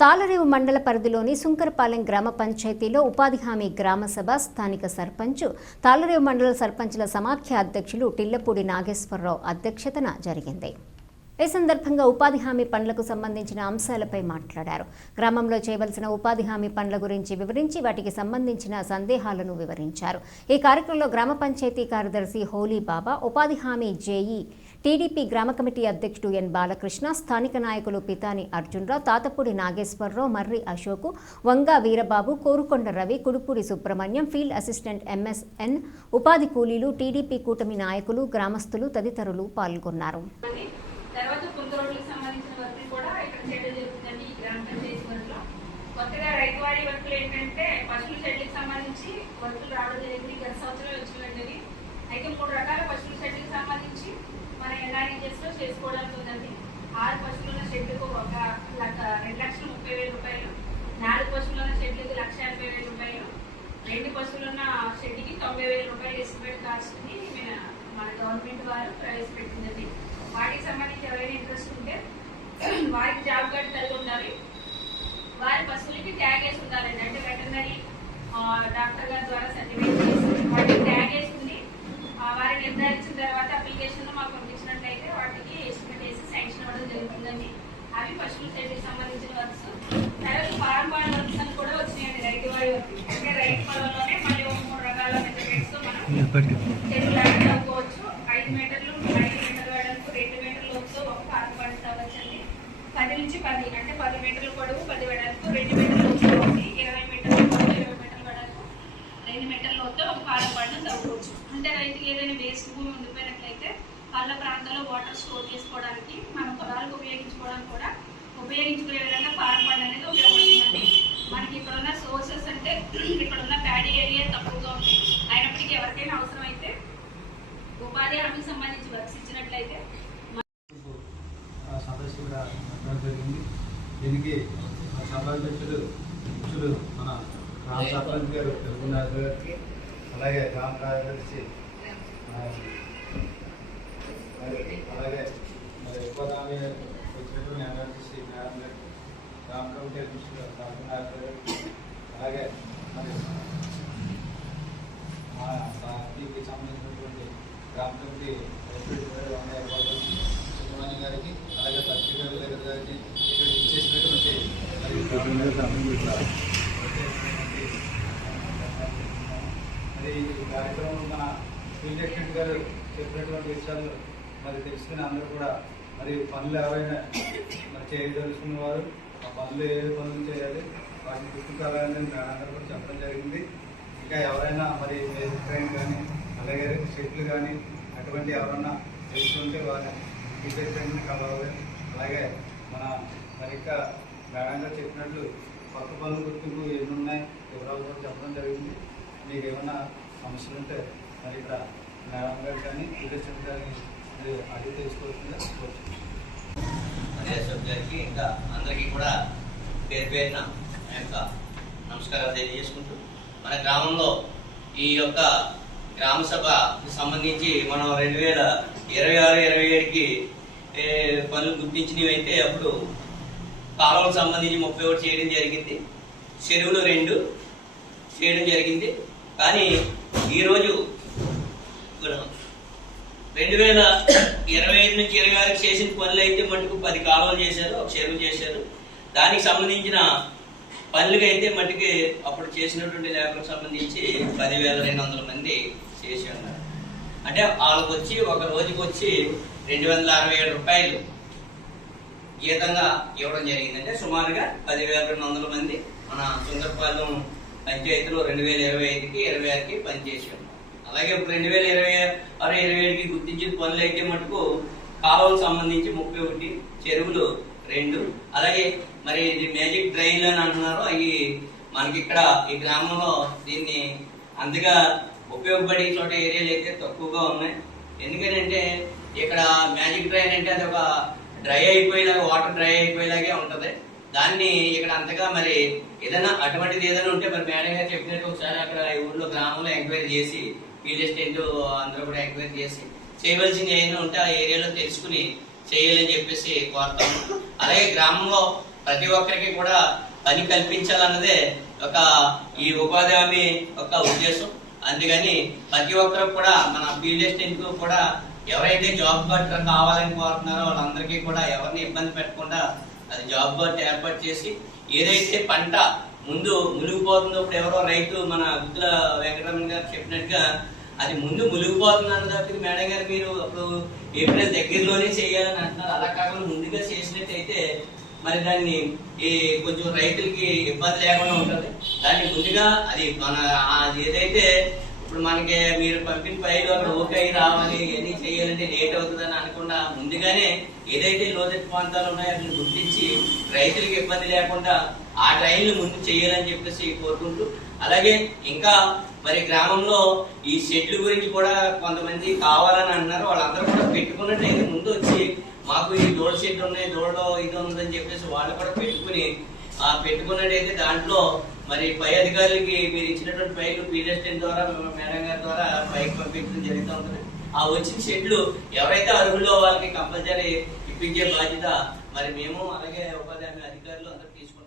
తాలరేవు మండల పరిధిలోని సుంకరపాలెం గ్రామ పంచాయతీలో ఉపాధి హామీ గ్రామ సభ స్థానిక సర్పంచ్ తాళరేవు మండల సర్పంచుల సమాఖ్య అధ్యక్షులు టిల్లపూడి నాగేశ్వరరావు అధ్యక్షతన జరిగింది. ఈ సందర్భంగా ఉపాధి హామీ పనులకు సంబంధించిన అంశాలపై మాట్లాడారు. గ్రామంలో చేయవలసిన ఉపాధి హామీ పనుల గురించి వివరించి వాటికి సంబంధించిన సందేహాలను వివరించారు. ఈ కార్యక్రమంలో గ్రామ పంచాయతీ కార్యదర్శి హోలీ బాబా ఉపాధి హామీ జేఈ టీడీపీ గ్రామ కమిటీ అధ్యక్షుడు ఎన్ బాలకృష్ణ స్థానిక నాయకులు Pitani Arjunrao Tatapudi Nageswararao Marri Ashok Vanga Veerababu Korukonda Ravi Kudupudi Subrahmanyam field assistant MSN ఉపాధి కూలీలు టీడీపీ కూటమి నాయకులు గ్రామస్తులు తదితరులు పాల్గొన్నారు అని తర్వాత కొంత రోడ్లకు సంబంధించిన వర్క్ కూడా ఇక్కడ చేయడం జరుగుతుందండి ఈ గ్రామ పంచాయతీ వర్క్లో కొత్తగా రైతువారీ వర్కులు ఏంటంటే పశువుల షెడ్లకు సంబంధించి వర్కులు రావడం జరిగింది. గత సంవత్సరం వచ్చినవండి అయితే మూడు రకాల పశువుల షెడ్లకు సంబంధించి మన ఎన్ఆర్ఈజెస్లో చేసుకోవడానికి ఉందండి ఆరు పశువుల షెడ్లకు ఒక లక్ష రెండు లక్షల ముప్పై వేల రూపాయలు నాలుగు పశువుల షెడ్లకు లక్ష ఎనభై వేల రూపాయలు రెండు పశువులున్న షెడ్కి తొంభై వేల రూపాయలు ఎస్టిమేట్ కాస్ట్ మన- మన గవర్నమెంట్ వారు ప్రవేశపెట్టిందండి వాటికి సంబంధించి ఎవరైనా ఇంట్రెస్ట్ ఉంటే వారికి జాబ్ కార్డు కలిగి ఉండాలి వారి పశువులకి ట్యాగ్ వేసి ఉండాలండి అంటే వెటర్నరీ డాక్టర్ గారి ద్వారా సర్టిఫికేట్ చేసి వాటికి ట్యాగ్ వేసి ఉంది ఆ, వారి నిర్ధారించిన తర్వాత అప్లికేషన్ మాకు పంపించినట్లయితే వాటికి ఎస్టిమేట్ వేసి శాంక్షన్ అవ్వడం జరుగుతుందండి. అవి పశువుల సైడ్కి సంబంధించిన వర్క్స్. తర్వాత ఫారం బాల్ వర్క్స్ అని కూడా వచ్చినాయండి రైతు వారి వర్క్ అంటే రైతు పొలంలోనే మళ్ళీ ఒక మూడు రకాల మెజర్మెంట్స్తో మనం చెరువు లాగా తవ్వుకోవచ్చు ఐదు మీటర్లు ఐదు మీటర్ల వెడల్పు రెండు మీటర్ల లోతుతో ఒక పార్క్ పంట తవ్వచ్చండి పది నుంచి పది అంటే పది మీటర్ల పొడవు పది వెడల్పు రెండు మీటర్ల లోతు ఒకటి ఇరవై మీటర్ల పొడవు ఇరవై మీటర్ల వెడల్పు రెండు మీటర్ల లోతుతో ఒక పార్క్ పంట తవ్వుకోవచ్చు అంటే రైతుకి ఏదైనా వేస్ట్ భూమి ఉండిపోయినట్లయితే వాళ్ళ ప్రాంతంలో వాటర్ స్టోర్ చేసుకోవడానికి మనం పొలాలకు ఉపయోగించుకోవడానికి కూడా ఉపయోగించుకునే విధంగా ఫార్మ్ పండ్ అనేది ఉపయోగపడుతుందండి. మనకి ఇక్కడ ఉన్న సోర్సెస్ అంటే ఇక్కడ ఉన్న ప్యాడీ ఏరియా తక్కువగా ఉంది. అయినప్పటికీ ఎవరికైనా అవసరమైతే ఉపాధి హామీకి సంబంధించి వర్క్స్ ఇచ్చినట్లయితే ఆ సదస్సుగా జరిగింది. దీనికి సభాధ్యక్షులు ముఖ్యులు మన రామ్ సర్పంచ్ గారు తెలుగునాథ్ గారికి అలాగే గ్రామ కార్యదర్శి మరి అలాగే మరి ఎక్కువ ఆమె వచ్చినటువంటి ఎన్ఆర్టీసీ మేడం కమిటీ అధ్యక్షులు అలాగే మరి మా పార్టీకి సంబంధించినటువంటి గ్రామ కమిటీ గారికి అలాగే పత్రికా గారికి ఇక్కడ ఇచ్చేసినటువంటి మరి ఈ కార్యక్రమం మన ఫీల్డ్ గారు చెప్పినటువంటి విషయాలు మరి తెలుసుకుని అందరూ కూడా మరి పనులు ఎవరైనా మరి చేయదలుచుకున్న వారు ఆ పనులు ఏ పనులు చేయాలి వాటిని గుర్తుకోవాలని అందరూ కూడా చెప్పడం జరిగింది. ఇంకా ఎవరైనా మరి ట్రైన్ కానీ అలాగే షెట్లు కానీ అటువంటి ఎవరన్నా తెలుసుకుంటే వారిని టీచర్ ట్రైన్ కలవాలి. అలాగే మన మరి ఇంకా చెప్పినట్లు కొత్త పనులు గుర్తింపు ఎన్ని ఉన్నాయి వివరాలు కూడా చెప్పడం జరిగింది. మీకు ఏమైనా సమస్యలు ఉంటే మరి ఇక్కడ మేడం గారు కానీ టీచర్ అడిగి గారికి ఇంకా అందరికీ కూడా పేరు పేరున నా యొక్క నమస్కారాలు తెలియజేసుకుంటూ మన గ్రామంలో ఈ యొక్క గ్రామ సభకి సంబంధించి మనం రెండు వేల ఇరవై ఆరు ఇరవై ఏడుకి పనులు గుర్తించినవి అయితే అప్పుడు కాలువలకు సంబంధించి ముప్పై ఒకటి చేయడం జరిగింది. చెరువులు రెండు చేయడం జరిగింది. కానీ ఈరోజు రెండు వేల ఇరవై ఐదు నుంచి ఇరవై ఆరుకి చేసిన పనులు అయితే మటుకు పది కాలువలు చేశారు ఒక చెరువు చేశారు. దానికి సంబంధించిన పనులకి అయితే మటుకి అప్పుడు చేసినటువంటి లేబర్కి సంబంధించి పదివేల రెండు వందల మంది చేసి ఉన్నారు అంటే వాళ్ళకి వచ్చి ఒక రోజుకి వచ్చి రెండు వందల అరవై ఏడు రూపాయలు జీతంగా ఇవ్వడం జరిగింది అంటే సుమారుగా పదివేల రెండు వందల మంది మన సుందరపాలెం పంచాయతీలో రెండు వేల ఇరవై ఐదుకి ఇరవై ఆరుకి పనిచేసి ఉన్నారు అలాగే ఇప్పుడు రెండు వేల ఇరవై ఆరు ఇరవై ఏడుకి గుర్తించిన పనులు అయితే మటుకు కాలువలకు సంబంధించి ముప్పై ఒకటి చెరువులు రెండు. అలాగే మరి ఇది మ్యాజిక్ డ్రైన్లు అని అంటున్నారు. అవి మనకి ఇక్కడ ఈ గ్రామంలో దీన్ని అంతగా ఉపయోగపడే చోట ఏరియాలు అయితే తక్కువగా ఉన్నాయి. ఎందుకంటే ఇక్కడ మ్యాజిక్ డ్రైన్ అంటే అది ఒక డ్రై అయిపోయేలాగా వాటర్ డ్రై అయిపోయేలాగే ఉంటుంది. దాన్ని ఇక్కడ అంతగా మరి ఏదైనా అటువంటిది ఏదైనా ఉంటే మరి మేడం గారు చెప్పినట్టు ఒకసారి అక్కడ ఈ ఊర్లో గ్రామంలో ఎంక్వైరీ చేసి ఫీల్డ్ ఏంటో అందరూ కూడా ఎంక్వైరీ చేసి చేయవలసింది ఏదైనా ఉంటే ఆ ఏరియాలో తెలుసుకుని చేయాలని చెప్పేసి కోరుతాము అలాగే గ్రామంలో ప్రతి ఒక్కరికి కూడా పని కల్పించాలన్నదే ఒక ఈ ఉపాధి హామీ ఒక ఉద్దేశం. అందుకని ప్రతి ఒక్కరు కూడా మన ఫీల్డ్ అసిస్టెంట్ కూడా ఎవరైతే జాబ్ కార్డ్ కావాలని కోరుతున్నారో వాళ్ళందరికీ కూడా ఎవరిని ఇబ్బంది పెట్టకుండా అది జాబ్ కార్డ్ ఏర్పాటు చేసి ఏదైతే పంట ముందు మునిగిపోతుందో ఇప్పుడు ఎవరో రైతు మన గుత్తుల వెంకటరమణ గారు చెప్పినట్టుగా అది ముందు మునిగిపోతుంది అన్న తప్పితే మేడం గారు మీరు అప్పుడు ఏప్రిల్ దగ్గరలోనే చేయాలని అంటున్నారు. అలా కాకుండా ముందుగా చేసినట్టయితే మరి దాన్ని ఈ కొంచెం రైతులకి ఇబ్బంది లేకుండా ఉంటుంది. దాన్ని ముందుగా అది మన అది ఏదైతే ఇప్పుడు మనకి మీరు పంపిన పైలు అక్కడ ఓకే రావాలి ఇవన్నీ చేయాలంటే లేట్ అవుతుందని అనకుండా ముందుగానే ఏదైతే లోతట్టు ప్రాంతాలు ఉన్నాయో అవి గుర్తించి రైతులకు ఇబ్బంది లేకుండా ఆ ట్రైన్లు ముందు చేయాలని చెప్పేసి కోరుకుంటూ అలాగే ఇంకా మరి గ్రామంలో ఈ షెడ్ల గురించి కూడా కొంతమంది కావాలని అంటున్నారు. వాళ్ళందరూ కూడా పెట్టుకున్నట్టయితే ముందు వచ్చి మాకు ఈ దోడ షెడ్ ఉన్నాయి దోడలో ఇది ఉందని చెప్పేసి వాళ్ళు కూడా పెట్టుకుని ఆ పెట్టుకున్నట్టయితే దాంట్లో మరి పై అధికారులకి మీరు ఇచ్చినటువంటి పైలు పీడిఎస్టెన్ ద్వారా మేడం గారి ద్వారా పైకి పంపించడం జరుగుతూ ఉంటుంది. ఆ వచ్చిన షెడ్లు ఎవరైతే అర్హులో వాళ్ళకి కంపల్సరీ ఇప్పించే బాధ్యత మరి మేము అలాగే ఉపాధి హామీ అధికారులు అందరూ తీసుకుంటాం